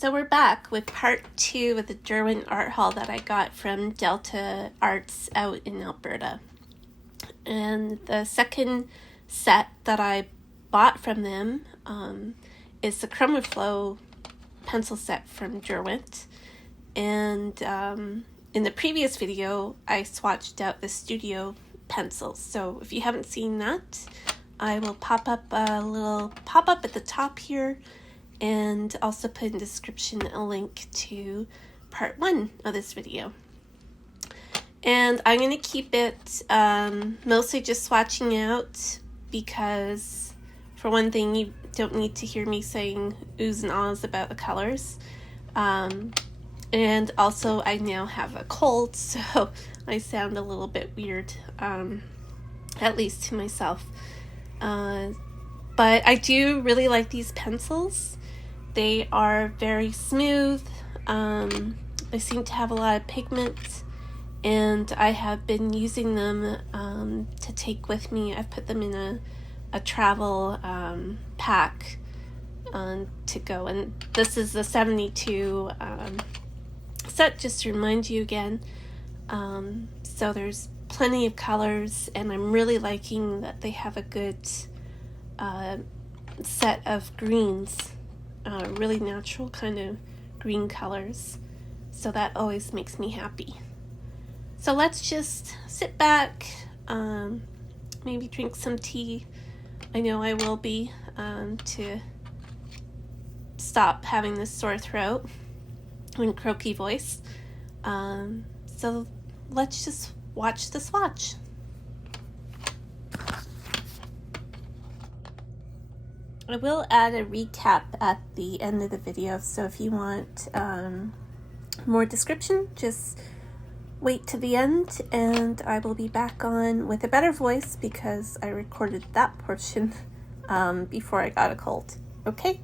So we're back with part 2 of the Derwent Art Haul that I got from Delta Arts out in Alberta. And the second set that I bought from them is the Chromaflow pencil set from Derwent. And in the previous video, I swatched out the studio pencils. So if you haven't seen that, I will pop up a little pop-up at the top here, and also put in the description a link to part 1 of this video. And I'm going to keep it mostly just swatching out because, for one thing, you don't need to hear me saying oohs and ahs about the colors. And also I now have a cold, so I sound a little bit weird, at least to myself. But I do really like these pencils. They are very smooth. They seem to have a lot of pigment, and I have been using them to take with me. I've put them in a travel pack to go, and this is the 72 set, just to remind you again. So there's plenty of colors, and I'm really liking that they have a good set of greens. Really natural kind of green colors, so that always makes me happy. So let's just sit back, maybe drink some tea. I know I will be, to stop having this sore throat and croaky voice. So let's just watch the swatch. I will add a recap at the end of the video, so if you want more description, just wait to the end, and I will be back on with a better voice because I recorded that portion before I got a cold. Okay?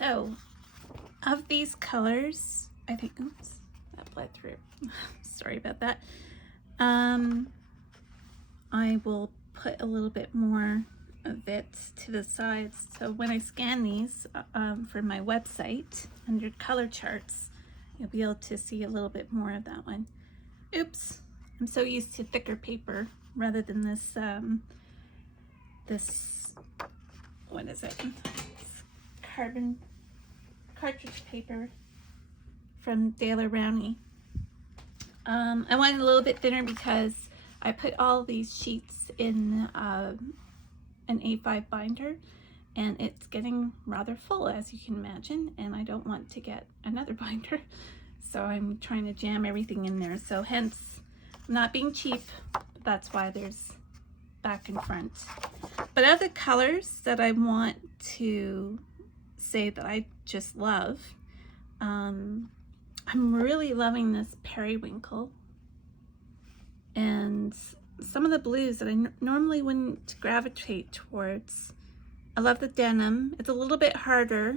So, of these colors, I think, oops, that bled through. Sorry about that. I will put a little bit more of it to the sides. So when I scan these for my website under color charts, you'll be able to see a little bit more of that one. Oops, I'm so used to thicker paper rather than this, what is it? It's carbon cartridge paper from Daler Rowney. I wanted a little bit thinner because I put all these sheets in an A5 binder, and it's getting rather full, as you can imagine, and I don't want to get another binder, so I'm trying to jam everything in there. So hence, not being cheap, that's why there's back and front. But other colors that I want to say that I just love, I'm really loving this periwinkle, and some of the blues that I normally wouldn't gravitate towards. I love the denim. It's a little bit harder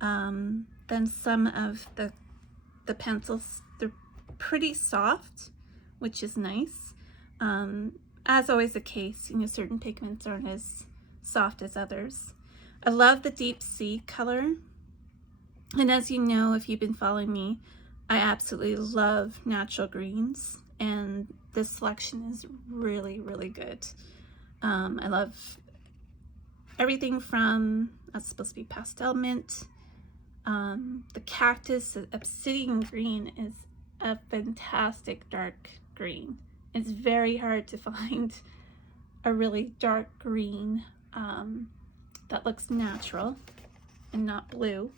than some of the pencils. They're pretty soft, which is nice. As always the case, you know, certain pigments aren't as soft as others. I love the deep sea color. And as you know, if you've been following me, I absolutely love natural greens, and this selection is really, really good. I love everything from, that's supposed to be pastel mint. The cactus, the obsidian green, is a fantastic dark green. It's very hard to find a really dark green that looks natural and not blue.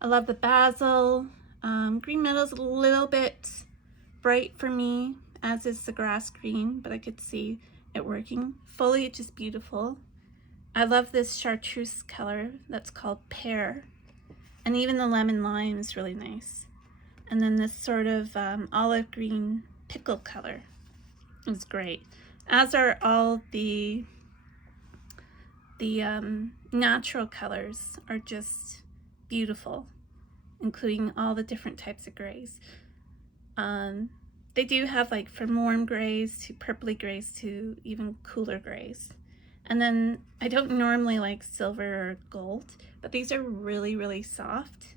I love the basil. Green meadow's a little bit bright for me, as is the grass green, but I could see it working. Foliage is beautiful. I love this chartreuse color that's called pear, and even the lemon lime is really nice. And then this sort of olive green pickle color is great, as are all the natural colors are just beautiful, including all the different types of grays. They do have like from warm grays to purpley grays to even cooler grays. And then I don't normally like silver or gold, but these are really, really soft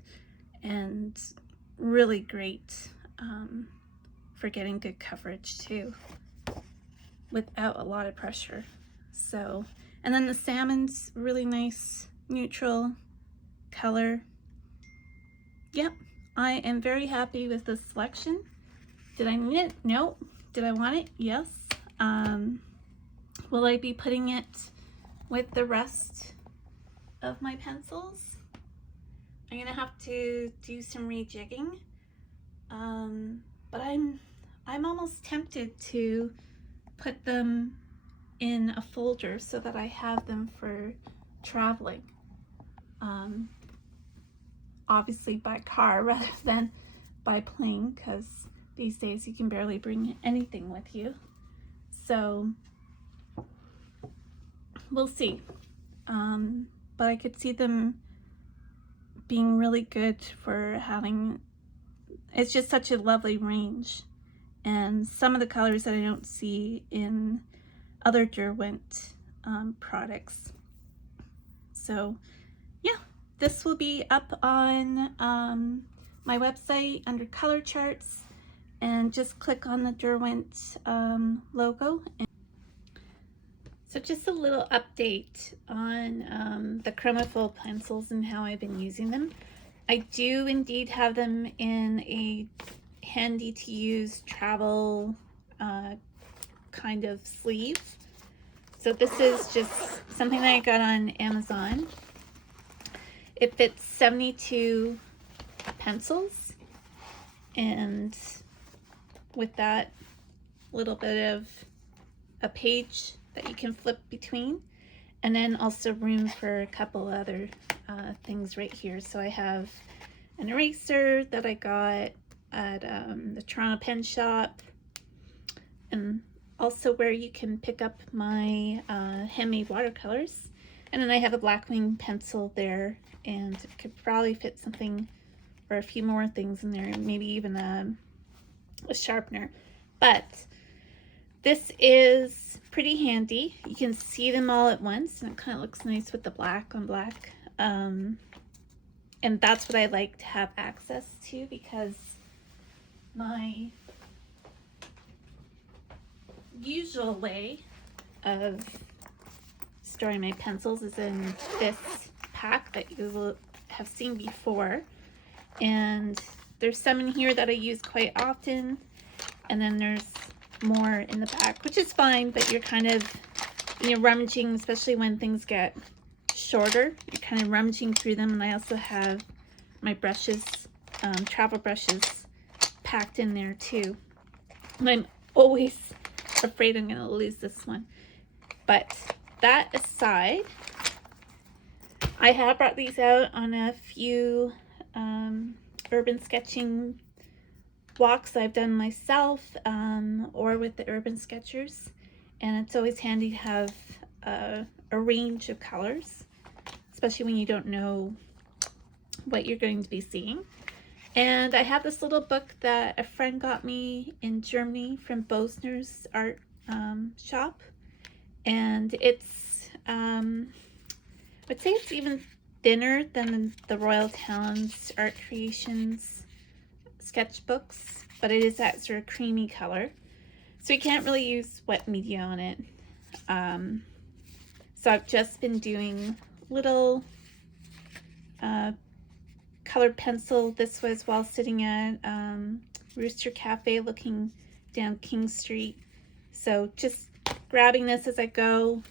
and really great for getting good coverage too, without a lot of pressure. So, and then the salmon's really nice neutral color. Yep, I am very happy with this selection. Did I need it? No. Did I want it? Yes. Will I be putting it with the rest of my pencils? I'm gonna have to do some rejigging, but I'm almost tempted to put them in a folder so that I have them for traveling. Obviously by car rather than by plane, because these days you can barely bring anything with you. So we'll see. But I could see them being really good for having, it's just such a lovely range. And some of the colors that I don't see in other Derwent products. So yeah, this will be up on my website under color charts, and just click on the Derwent logo. So just a little update on the Chromaflow pencils and how I've been using them. I do indeed have them in a handy to use travel kind of sleeve. So this is just something that I got on Amazon. It fits 72 pencils, and with that little bit of a page that you can flip between, and then also room for a couple other things right here. So I have an eraser that I got at the Toronto Pen Shop, and also where you can pick up my handmade watercolors. And then I have a Blackwing pencil there, and I could probably fit something or a few more things in there, maybe even a sharpener. But this is pretty handy. You can see them all at once, and it kind of looks nice with the black on black. And that's what I like to have access to, because my usual way of storing my pencils is in this pack that you will have seen before, and there's some in here that I use quite often, and then there's more in the back, which is fine, but you're kind of, rummaging, especially when things get shorter, you're kind of rummaging through them. And I also have my brushes, travel brushes, packed in there too, and I'm always afraid I'm going to lose this one. But that aside, I have brought these out on a few urban sketching walks I've done myself, or with the urban sketchers, and it's always handy to have a range of colors, especially when you don't know what you're going to be seeing. And I have this little book that a friend got me in Germany from Bosner's art shop, and it's I would say it's even thinner than the Royal Talents Art Creations sketchbooks, but it is that sort of creamy color, so you can't really use wet media on it. So I've just been doing little colored pencil. This was while sitting at Rooster Cafe looking down King Street, so just grabbing this as I go,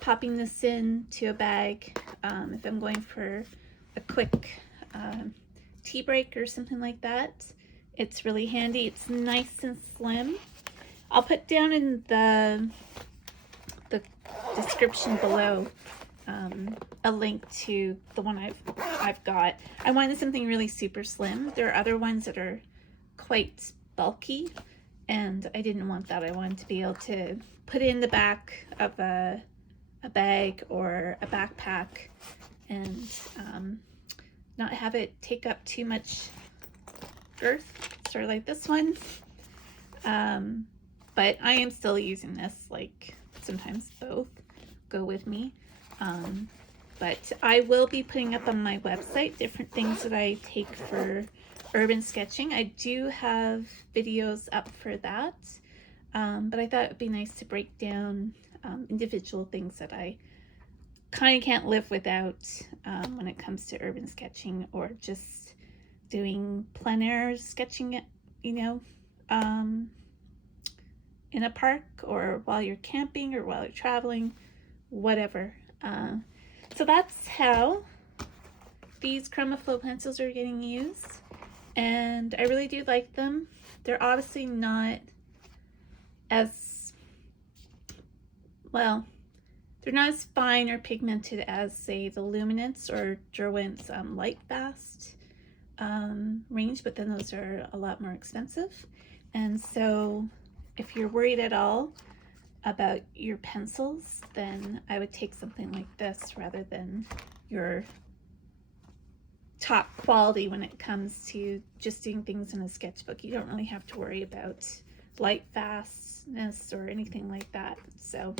popping this into a bag if I'm going for a quick tea break or something like that. It's really handy. It's nice and slim. I'll put down in the description below a link to the one I've got. I wanted something really super slim. There are other ones that are quite bulky, and I didn't want that. I wanted to be able to put it in the back of a bag or a backpack, and not have it take up too much girth, sort of like this one. But I am still using this, like sometimes both go with me. But I will be putting up on my website different things that I take for urban sketching. I do have videos up for that, but I thought it would be nice to break down individual things that I kind of can't live without when it comes to urban sketching, or just doing plein air sketching, in a park, or while you're camping, or while you're traveling, whatever. So that's how these Chromaflow pencils are getting used, and I really do like them. They're obviously not as well, they're not as fine or pigmented as, say, the Luminance or Derwent's Light Fast range, but then those are a lot more expensive. And so if you're worried at all about your pencils, then I would take something like this rather than your top quality when it comes to just doing things in a sketchbook. You don't really have to worry about light fastness or anything like that. So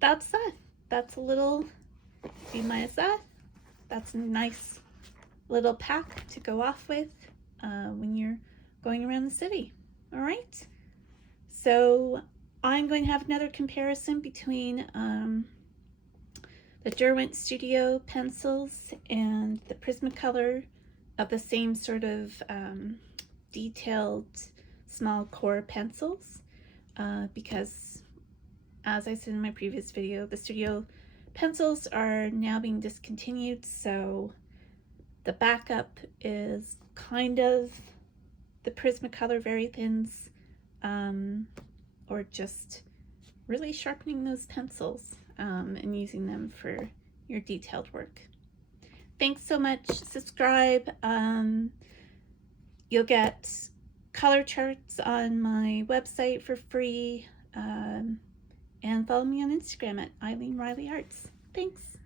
that's that. That's a little B- that. That's a nice little pack to go off with when you're going around the city. All right. So I'm going to have another comparison between the Derwent Studio pencils and the Prismacolor of the same sort of detailed small core pencils, because as I said in my previous video, the Studio pencils are now being discontinued, so the backup is kind of the Prismacolor Very Thins, or just really sharpening those pencils and using them for your detailed work. Thanks so much. Subscribe. You'll get color charts on my website for free, and follow me on Instagram at Eileen Riley Arts. Thanks.